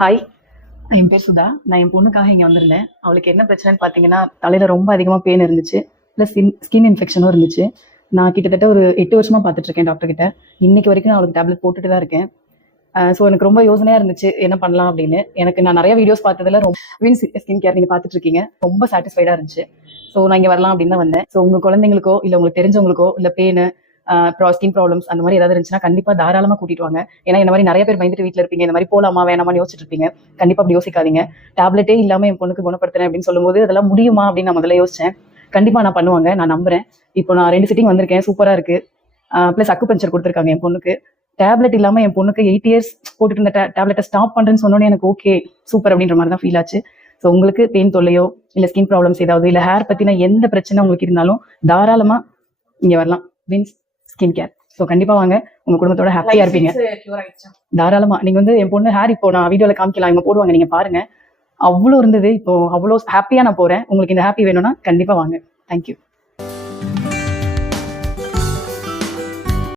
Hi, என் பேர் சுதா. நான் என் பொண்ணுக்காக இங்கே வந்திருந்தேன். அவளுக்கு என்ன பிரச்சனைன்னு பார்த்தீங்கன்னா, தலையில் ரொம்ப அதிகமாக பெயின் இருந்துச்சு. ப்ளஸ் ஸ்கின் இன்ஃபெக்ஷனும் இருந்துச்சு. நான் கிட்டத்தட்ட ஒரு 8 வருஷமாக பார்த்துட்ருக்கேன் டாக்டர் கிட்ட. இன்னைக்கு வரைக்கும் நான் அவளுக்கு டேப்லெட் போட்டுட்டு தான் இருக்கேன். ஸோ எனக்கு ரொம்ப யோசனையாக இருந்துச்சு என்ன பண்ணலாம் அப்படின்னு. நான் நிறைய வீடியோஸ் பார்த்ததில் வின் ஸ்கின் கேர் நீங்கள் பார்த்துட்டு இருக்கீங்க. ரொம்ப சாட்டிஸ்ஃபைடாக இருந்துச்சு. ஸோ நான் இங்கே வரலாம் அப்படின்னு தான் வந்தேன். ஸோ உங்கள் குழந்தைங்களுக்கோ இல்லை உங்களுக்கு தெரிஞ்சவங்களுக்கோ இல்லை பெயின் ஸ்கின் ப்ராப்ளம்ஸ் அந்த மாதிரி ஏதாவது இருந்துச்சுன்னா கண்டிப்பா தாராளமா கூட்டிட்டு வாங்க. ஏன்னா இந்த மாதிரி நிறைய பேர் பயந்துட்டு வீட்டுல இருப்பீங்க, இந்த மாதிரி போலாமா வேணாமான்னு யோசிச்சுட்டு இருப்பீங்க. கண்டிப்பா அப்படி யோசிக்காதீங்க. டேப்லெட்டே இல்லாம என் பொண்ணுக்கு குணப்படுத்துறேன் அப்படின்னு சொல்லும்போது அதெல்லாம் முடியுமா அப்படின்னு நான் முதல்ல யோசிச்சேன். கண்டிப்பா நான் பண்ணுவாங்க, நான் நம்புறேன். இப்போ நான் 2 சிட்டிங் வந்திருக்கேன், சூப்பரா இருக்கு. பிளஸ் அக்குபஞ்சர் கொடுத்துருக்காங்க என் பொண்ணுக்கு. டேப்லெட் இல்லாம என் பொண்ணுக்கு 8 இயர்ஸ் போட்டுட்டு இருந்த டேப்லெட்டை ஸ்டாப் பண்றேன்னு சொன்னோன்னே எனக்கு ஓகே சூப்பர் அப்படின்ற மாதிரி தான் ஃபீல் ஆச்சு. ஸோ உங்களுக்கு பெயின் தொல்லையோ இல்ல ஸ்கின் ப்ராப்ளம்ஸ் ஏதாவது இல்ல ஹேர் பத்தின எந்த பிரச்சனை உங்களுக்கு இருந்தாலும் தாராளமா இங்க வரலாம். Wins skin care. ஸோ கண்டிப்பா வாங்க, உங்க குடும்பத்தோட ஹாப்பியா இருப்பீங்க. தாராளமா நீங்க என் பொண்ணு ஹேர் இப்போ நான் வீடியோல காமிக்கலாம், இவங்க போடுவாங்க, நீங்க பாருங்க. அவ்வளோ இருந்தது, இப்போ அவ்வளோ ஹாப்பியா நான் போறேன். உங்களுக்கு இந்த ஹாப்பி வேணும்னா கண்டிப்பா வாங்க. தேங்க்யூ.